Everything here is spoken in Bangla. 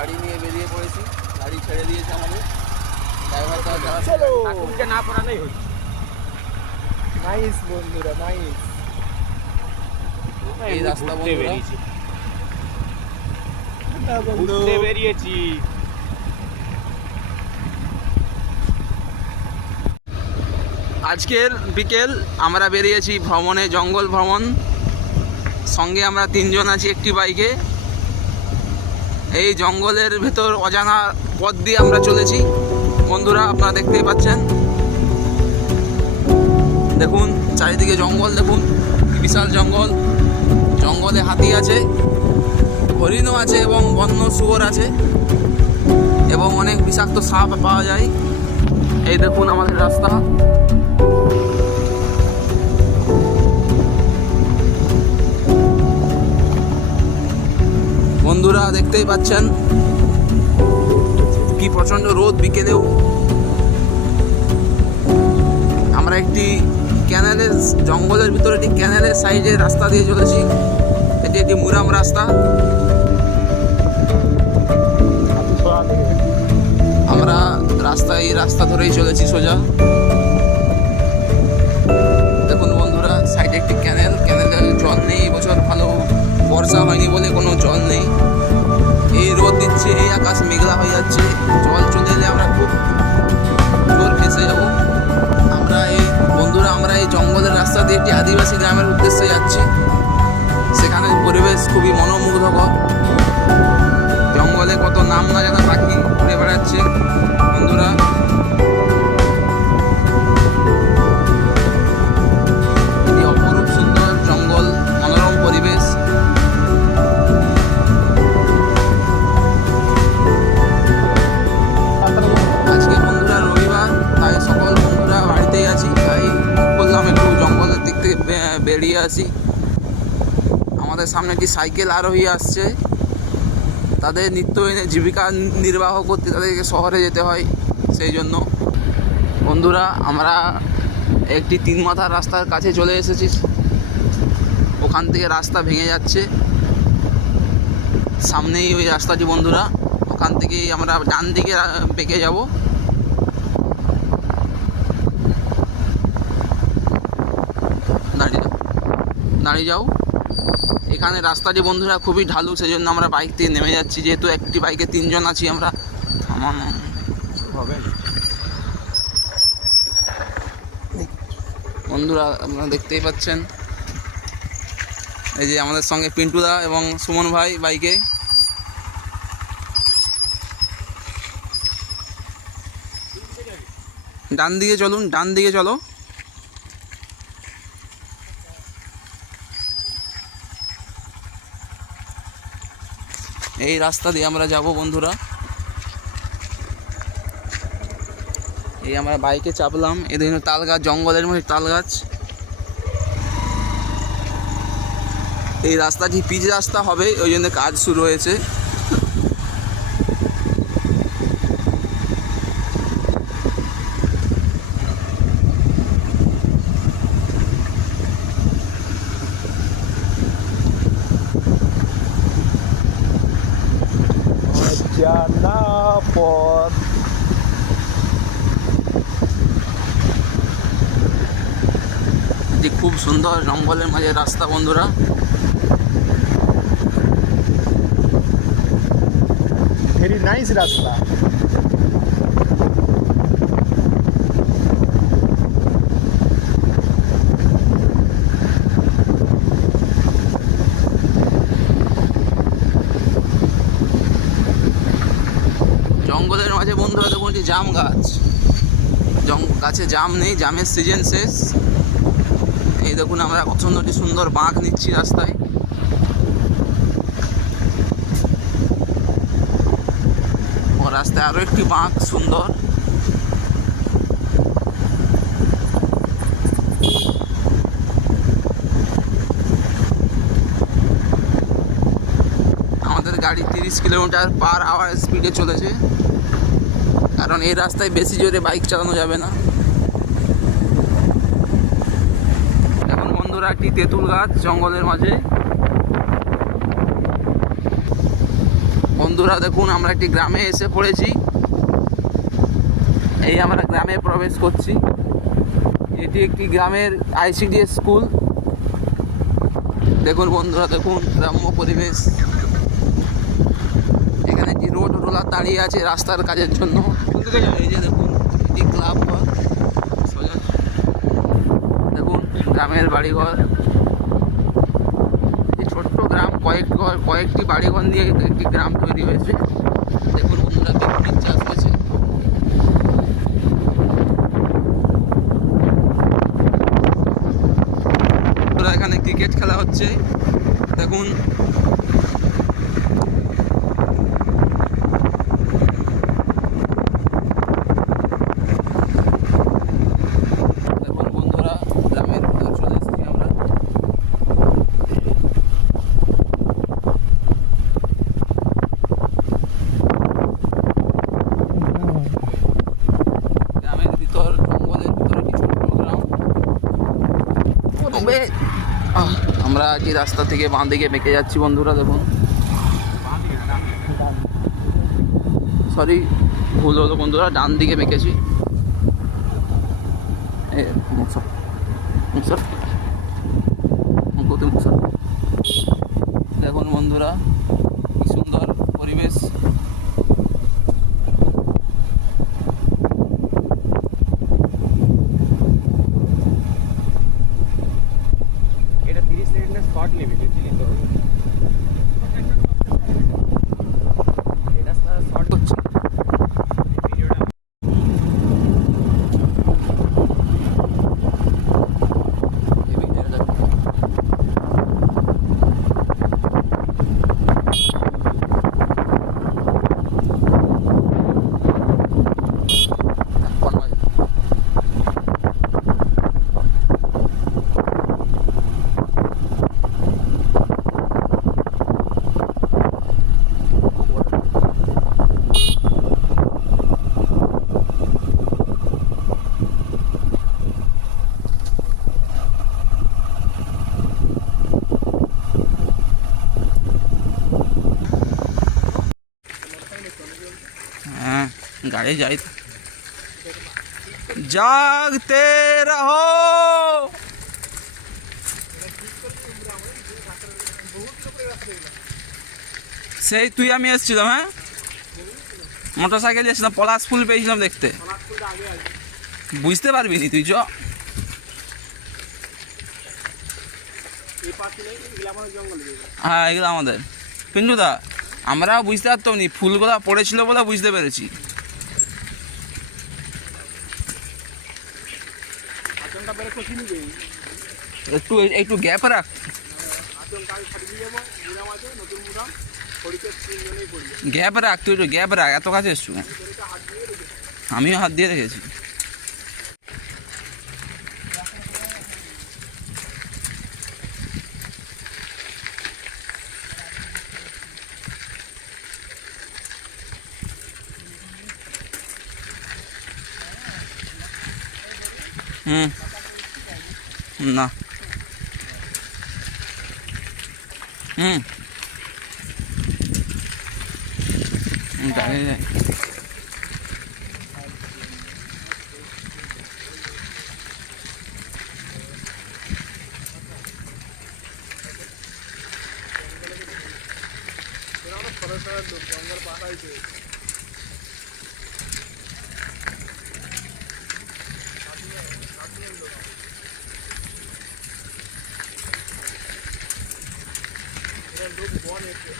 গাড়ি নিয়ে বেরিয়ে পড়েছি, গাড়ি ছেড়ে দিয়েছে আমাদের ড্রাইভারটা, ঠাকুরকে না পড়ালেই হই। নাইস বন্ধুরা, নাইস। এই রাস্তা বন্ধুরা, ঘুরতে বেরিয়েছি। আজকের বিকেল আমরা বেরিয়েছি ভ্রমণে, জঙ্গল ভ্রমণ। সঙ্গে আমরা 3 জন আছি একটি বাইকে। এই জঙ্গলের ভেতর অজানা পথ দিয়ে আমরা চলেছি বন্ধুরা, আপনারা দেখতেই পাচ্ছেন। দেখুন চারিদিকে জঙ্গল, দেখুন বিশাল জঙ্গল। জঙ্গলে হাতি আছে, হরিণও আছে এবং বন্য শুয়োর আছে এবং অনেক বিষাক্ত সাপ পাওয়া যায়। এই দেখুন আমাদের রাস্তা। বন্ধুরা দেখতেই পাচ্ছেন কি প্রচন্ড রোদ বিকেলেও। আমরা একটি ক্যানেলের, জঙ্গলের ভিতরে একটি ক্যানেলের সাইডে রাস্তা দিয়ে চলেছি। এটি একটি মুরাম রাস্তা। আমরা এই রাস্তা ধরেই চলেছি সোজা। দেখুন বন্ধুরা সাইডে একটি ক্যানেল, ক্যানেলের জল নেই এবছর, ভালো বর্ষা হয়নি বলে কোনো জল নেই। এই রোদ দিচ্ছে, এই আকাশ মেঘলা হয়ে যাচ্ছে, জল চলে এলে আমরা খুব জোর ফেঁসে যাব। আমরা এই জঙ্গলের রাস্তা দিয়ে একটি আদিবাসী গ্রামের উদ্দেশ্যে যাচ্ছি। সেখানে পরিবেশ খুবই মনোমুগ্ধকর। জঙ্গলে কত নাম না জানা পাখি ঘুরে বেড়াচ্ছে বন্ধুরা। এটি অপরূপ সুন্দর জঙ্গল, মনোরম পরিবেশ। আজকে বন্ধুরা রবিবার, তাই সকল বন্ধুরা বাড়িতেই আছি। তাই বললাম একটু জঙ্গলের দিক থেকে বেরিয়ে আসি। আমাদের সামনে একটি সাইকেল আরোহী আসছে। তাদের নিত্য জীবিকা নির্বাহ করতে তাদেরকে শহরে যেতে হয়, সেই জন্য। বন্ধুরা আমরা একটি 3 মাথার রাস্তার কাছে চলে এসেছি। ওখান থেকে রাস্তা ভেঙে যাচ্ছে, সামনেই ওই রাস্তাটি বন্ধুরা। ওখান থেকেই আমরা ডান দিকে বেঁকে যাব। দাঁড়িয়ে যাও। এখানে রাস্তাটি বন্ধুরা খুবই ঢালু, সেই জন্য আমরা বাইক থেকে নেমে যাচ্ছি। যেহেতু একটি বাইকে 3 জন আছি আমরা। বন্ধুরা আপনারা দেখতেই পাচ্ছেন, এই যে আমাদের সঙ্গে পিন্টুদা এবং সুমন ভাই বাইকে। ডান দিকে চলুন, ডান দিকে চলো। এই রাস্তা দিয়ে আমরা যাব বন্ধুরা। এই আমরা বাইকে চাপলাম। এই দেখুন তাল গাছ, জঙ্গলের মধ্যে তাল গাছ। এই রাস্তাটি পিচ রাস্তা হবে, ওই জন্য কাজ শুরু হয়েছে। পথ যে খুব সুন্দর জঙ্গলের মাঝে রাস্তা বন্ধুরা। ভেরি নাইস রাস্তা। জঙ্গলের মাঝে বন্ধুরা দেখুন যে জাম গাছ, গাছে জাম নেই, জামের সিজন শেষ। এই দেখুন আমরা কত সুন্দর বাঁক নিচ্ছি রাস্তায়। ও রাস্তায় আরও একটি বাঁক সুন্দর। আমাদের গাড়ি 30 কিলোমিটার/আওয়ার স্পিডে চলেছে, কারণ এই রাস্তায় বেশি জোরে বাইক চালানো যাবে না। এখন বন্ধুরা একটি তেঁতুল গাছ জঙ্গলের মাঝে। বন্ধুরা দেখুন, আমরা একটি গ্রামে এসে পড়েছি। এই আমরা গ্রামে প্রবেশ করছি। এটি একটি গ্রামের আইসিডিএস স্কুল। দেখুন বন্ধুরা, দেখুন গ্রাম্য পরিবেশ। এখানে একটি রোড রোলার দাঁড়িয়ে আছে রাস্তার কাজের জন্য। এই যে দেখুন, এটি ক্লাব ঘর। সোজা দেখুন গ্রামের বাড়িঘর। এই ছোট্ট গ্রাম, কয়েকটি বাড়িঘর নিয়ে একটি গ্রাম তৈরি হয়েছে। দেখুন বন্ধুরা, বেগুনের চাষ হয়েছে। এখানে ক্রিকেট খেলা হচ্ছে। দেখুন দেখুন বন্ধুরা, গ্রামের ভিতর চলে এসেছি আমরা। গ্রামের ভিতর, জঙ্গলের ভিতরে একটি ছোট্ট গ্রাম। আমরা কি রাস্তা থেকে বাঁ দিকে বেঁকে যাচ্ছি বন্ধুরা। দেখুন, সরি ভুল হলো বন্ধুরা, ডান দিকে বেঁকেছি। দেখুন বন্ধুরা, কি সুন্দর পরিবেশ। এটা 30 সেকেন্ডের স্পট নেবে, বুঝলি তো? এই রাস্তা শর্ট হচ্ছে ভিডিওটা হ্যাঁ, গাড়ি যাই। জাগতে রহো। সেই তুই আমি এসেছিলাম, হ্যাঁ মোটর সাইকেল এসেছিলাম, পলাশ ফুল পেয়েছিলাম দেখতে। বুঝতে পারবি নি তুই, চ। হ্যাঁ, এগুলো আমাদের পিন্টুদা। আমরাও বুঝতে পারতাম নি, ফুলগুলা পড়েছিল বলে বুঝতে পেরেছি। একটু একটু গ্যাপ রাখ। গ্যাপ রাখ, তুই একটু গ্যাপ রাখ, এত কাছে এসছু। আমিও হাত দিয়ে রেখেছি। না গাড়ি যায়। জঙ্গল পাহাড়াইছে। লোক বন এসে